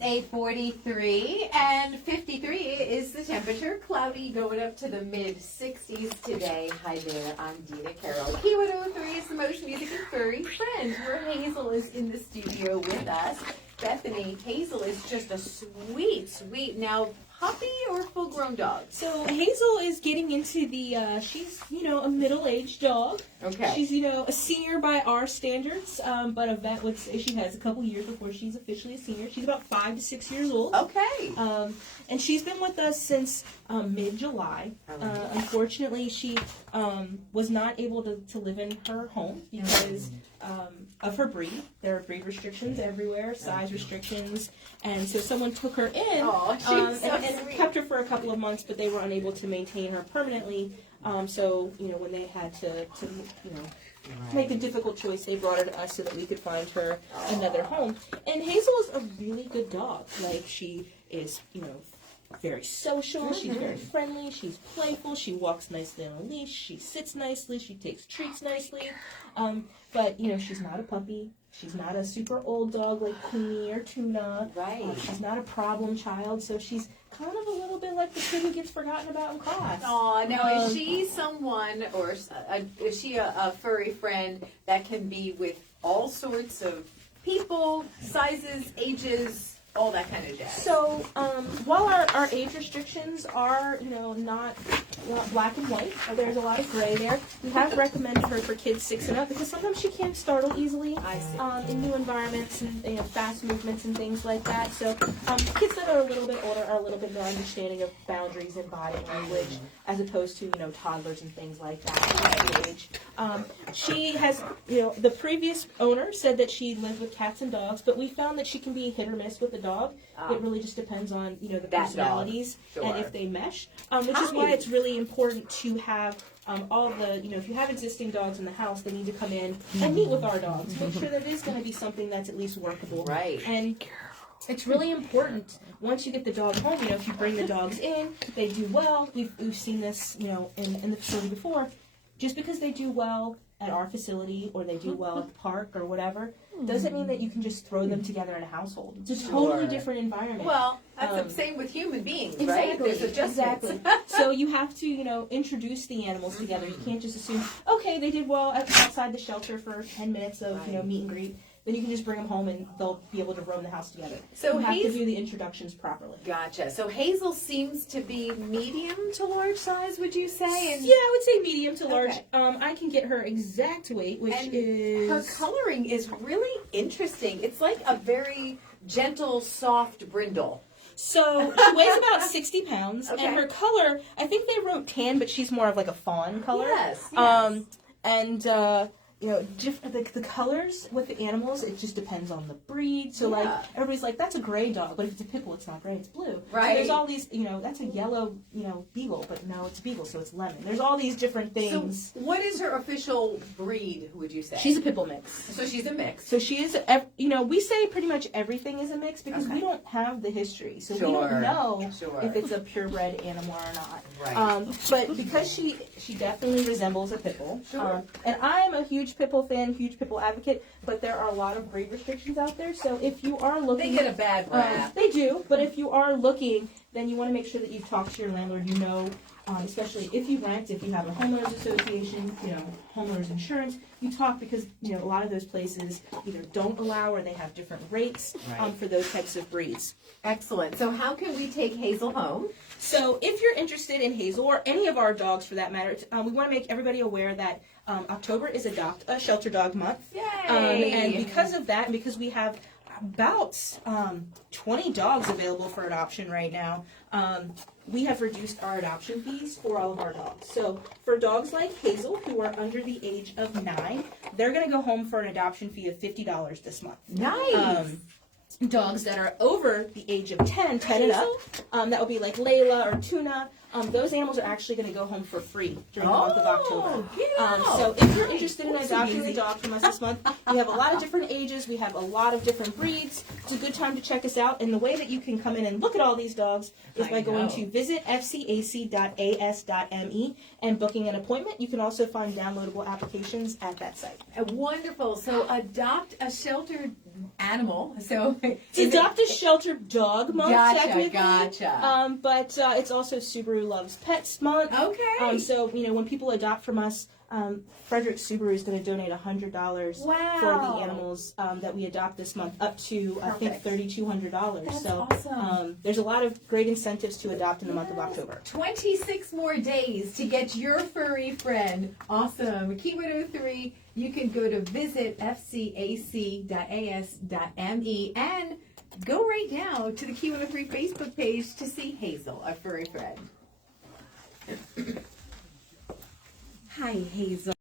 It's 8:43 and 53 is the temperature. Cloudy going up to the mid-60s today. Hi there, I'm Dina Carroll. Key 103 is the Motion Music and Furry Friends, where Hazel is in the studio with us. Bethany, Hazel is just a sweet, now puppy or full-grown dog? So Hazel is getting into the, she's, a middle-aged dog. Okay. She's, a senior by our standards, but a vet would say she has a couple years before she's officially a senior. She's about 5 to 6 years old. Okay. And she's been with us since mid-July. Unfortunately, she was not able to live in her home because of her breed. There are breed restrictions everywhere, size restrictions, and so someone took her in and kept her for a couple of months, but they were unable to maintain her permanently. So when they had to make a difficult choice, they brought her to us so that we could find her another home. And Hazel is a really good dog. Like, she is, very social, she's very friendly, she's playful, she walks nicely on a leash, she sits nicely, she takes treats nicely, but, she's not a puppy, she's not a super old dog like Queenie or Tuna, she's not a problem child, so she's kind of a little bit like the kid who gets forgotten about in class. Aw, now is she someone, or is she a furry friend that can be with all sorts of people, sizes, ages, all that kind of jazz? So, while our age restrictions are, not black and white, there's a lot of gray there, we have recommended her for kids 6 and up because sometimes she can startle easily in new environments and fast movements and things like that. So, kids that are a little bit older are a little bit more understanding of boundaries and body language as opposed to, toddlers and things like that at that age. She has, the previous owner said that she lived with cats and dogs, but we found that she can be hit or miss with the dog. It really just depends on, the personalities and if they mesh, which is why it's really important to have all the, if you have existing dogs in the house, they need to come in and meet with our dogs. Make sure that it is going to be something that's at least workable. Right. And it's really important once you get the dog home, if you bring the dogs in, they do well. We've seen this, in the facility before. Just because they do well at our facility or they do well at the park or whatever, doesn't mean that you can just throw them together in a household. It's a totally different environment. Well, that's the same with human beings, right? There's adjustments. Exactly. So you have to, introduce the animals together. You can't just assume, okay, they did well outside the shelter for 10 minutes of, meet and greet. Then you can just bring them home and they'll be able to roam the house together. So you have to do the introductions properly. Gotcha. So Hazel seems to be medium to large size, would you say? And yeah, I would say medium to large. I can get her exact weight, which is... Her coloring is really interesting. It's like a very gentle, soft brindle. So she weighs about 60 pounds, and her color, I think they wrote tan, but she's more of like a fawn color. Yes. The colors with the animals, it just depends on the breed. So, everybody's like, that's a gray dog, but if it's a pit bull, it's not gray, it's blue. Right. So there's all these, that's a yellow, beagle, but no, it's a beagle, so it's lemon. There's all these different things. So what is her official breed, would you say? She's a pit bull mix. So she's a mix. So she is, we say pretty much everything is a mix because we don't have the history. So we don't know if it's a purebred animal or not. Right. But because she definitely resembles a pit bull. And I'm a huge pit bull fan, huge pit bull advocate, but there are a lot of breed restrictions out there. So if you are looking... They get a bad rap. They do, but if you are looking, then you want to make sure that you talk to your landlord, especially if you rent, if you have a homeowners association, homeowners insurance, you talk because, a lot of those places either don't allow or they have different rates for those types of breeds. Excellent. So how can we take Hazel home? So if you're interested in Hazel, or any of our dogs for that matter, we want to make everybody aware that October is Adopt a Shelter Dog Month. Yay! And because of that, and because we have about 20 dogs available for adoption right now, we have reduced our adoption fees for all of our dogs. So for dogs like Hazel, who are under the age of 9, they're going to go home for an adoption fee of $50 this month. Nice! Dogs that are over the age of 10 and up, that would be like Layla or Tuna, those animals are actually going to go home for free during the month of October. So if you're interested in adopting a dog from us this month, we have a lot of different ages. We have a lot of different breeds. It's a good time to check us out. And the way that you can come in and look at all these dogs is by going to visit fcac.as.me and booking an appointment. You can also find downloadable applications at that site. Wonderful. So Adopt a Shelter animal. So It's Adopt a Shelter Dog Month, technically. Gotcha. But it's also Subaru Loves Pets Month. Okay. So, when people adopt from us, Frederick Subaru is going to donate $100 Wow. for the animals that we adopt this month, up to, I think, $3,200. That's so awesome. there's a lot of great incentives to adopt in the month of October. 26 more days to get your furry friend. Awesome. Keyword 03, you can go to visit fcac.as.me and go right now to the Keyword 03 Facebook page to see Hazel, our furry friend. Hi, Hazel.